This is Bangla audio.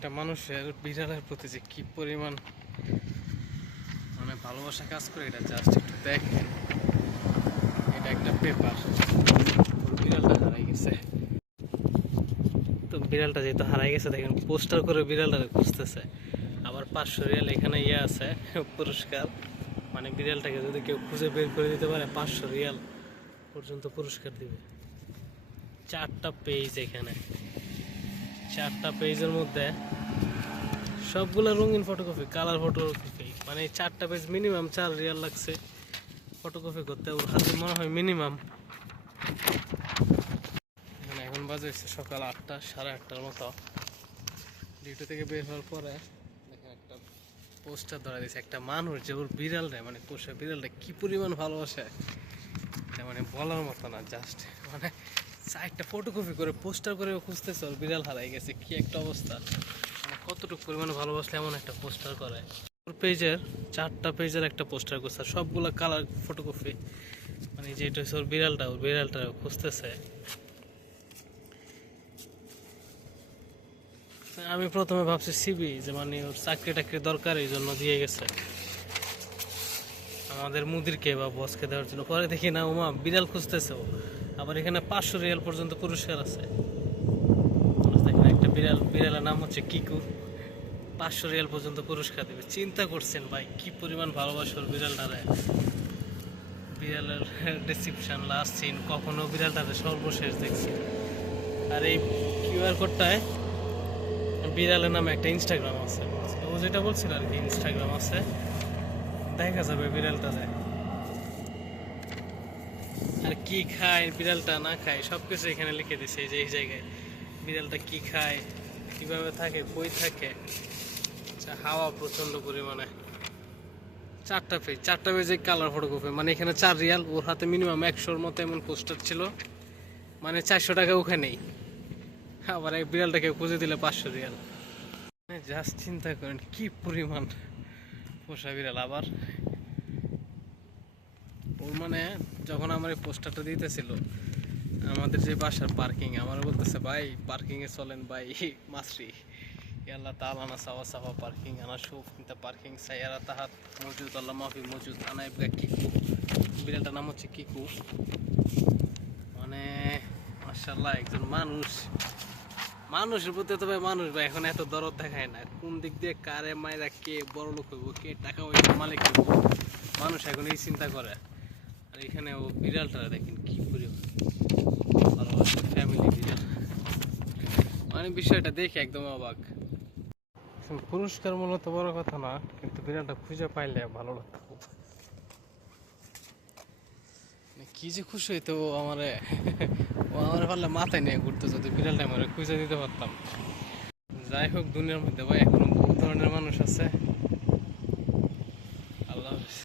একটা মানুষের বিড়ালের প্রতি যে কি পরিমাণ মানে ভালোবাসা কাজ করে এটা জাস্ট একটু দেখেন। এটা একটা পেপার, বিড়ালটা হারাই গেছে। তো বিড়ালটা যেহেতু হারাই গেছে দেখেন পোস্টার করে বিড়ালটা খুঁজতেছে। আবার 500 রিয়াল এখানে আছে পুরস্কার, মানে বিড়ালটাকে যদি কেউ খুঁজে বের করে দিতে পারে 500 রিয়াল পর্যন্ত পুরস্কার দিবে। 4টা পেজ, এখানে 4টা পেজের মধ্যে সবগুলা রঙিন ফটোকপি, কালার ফটোকপি, মানে 4টা পেজ মিনিমাম 4 রিয়াল লাগছে ফটোকপি করতে। ওর হাতে মনে হয় মিনিমাম, এখন বাজে হচ্ছে সকাল 8টা, 8:30 মতো। ডিউটি থেকে বের হওয়ার পরে দেখেন একটা পোস্টার ধরা দিয়েছে। একটা মানুষ যে ওর বিড়ালটা মানে পোষা বিড়ালটা কি পরিমাণ ভালোবাসে এটা মানে বলার মতো না। জাস্ট মানে 4টা ফটোকপি করে পোস্টার করে খুঁজতেছে, ওর বিড়াল হারাই গেছে। কি একটা অবস্থা, মানে কতটুকু পরিমাণে ভালোবাসলে এমন একটা পোস্টার করে। ওর পেজের 4টা পেজের একটা পোস্টার করছে, সবগুলো কালার ফটোকপি। মানে যেটা হচ্ছে ওর বিড়ালটা খুঁজতেছে। আমি প্রথমে ভাবছি সিবি, যে মানে ওর চাকরি টাকরি দরকার এই জন্য দিয়ে গেছে আমাদের মুদিরকে বা বসকে দেওয়ার জন্য। পরে দেখি না ওমা বিড়াল খুঁজতেছে ও, আবার এখানে 500 রিয়াল পর্যন্ত পুরস্কার আছে। দেখেন একটা বিড়ালের নাম হচ্ছে কিকু, 500 রিয়াল পর্যন্ত পুরস্কার দেবে। চিন্তা করছেন ভাই কি পরিমাণ ভালোবাসার বিড়ালটারে। বিড়ালের ডিসক্রিপশন, লাস্ট সিন, কখনো বিড়ালটারে সর্বশেষ দেখছি। আর এই কিউআর কোডটায় বিড়ালের নামে একটা ইনস্টাগ্রাম আছে, ও যেটা বলছিল আর কি, ইনস্টাগ্রাম আছে, দেখা যাবে বিড়ালটাতে। আর কি খায় বিড়ালটা না খায় সবকিছু এখানে লিখে দিছে, যে এই জায়গায় বিড়ালটা কি খায়, কিভাবে থাকে, কই থাকে। হাওয়া প্রচন্ড পরিমাণে। 4টা পেজে কালার ফটোকপি, মানে এখানে 4 রিয়াল, ওর হাতে মিনিমাম 100-র মতো এমন পোস্টার ছিল, মানে 400 টাকা ওখানেই। আবার এক বিড়ালটাকে খুঁজে দিলে 500 রিয়াল। জাস্ট চিন্তা করেন কি পরিমাণ পোষা বিড়াল। আবার ওর মানে যখন আমার এই পোস্টারটা দিতেছিল, আমাদের যে বাসার পার্কিং, আমার বলতেছে ভাই পার্কিংয়ে চলেন ভাই মাসরি আল্লাহ তাআলা সাওয়া সাওয়া পার্কিং আনা শুফ কিন্তু পার্কিং সাইয়ারা তাহাত মজুদ আল্লাহ মাফি মজুদ আনা ইবগা কিকু। বিড়ালটার নাম হচ্ছে কিকু। মানে মাশাআল্লাহ একজন মানুষের প্রতি তো ভাই মানুষ ভাই এখন এত দরদ দেখায় না। কোন দিক দিয়ে কারে মায়েরা কে বড় লোক হইব, কে টাকা হইব, মালিক হইব, মানুষ এখন এই চিন্তা করে। আর এখানে ও বিড়ালটা দেখেন কি পরিমাণ ভালোবাসে, ফ্যামিলি বিড়াল। মানে বিষয়টা দেখে একদম অবাক। পুরস্কার মূলত বড় কথা না, কিন্তু বিড়ালটা খুঁজে পাইলে ভালো লাগতো খুব। কি যে খুশি হইতো ও আমার পারলে মাথায় নিয়ে ঘুরতো যদি বিড়ালটা আমার খুঁজে দিতে পারতাম। যাই হোক, দুনিয়ার মধ্যে ভাই এখনো বহু ধরনের মানুষ আছে।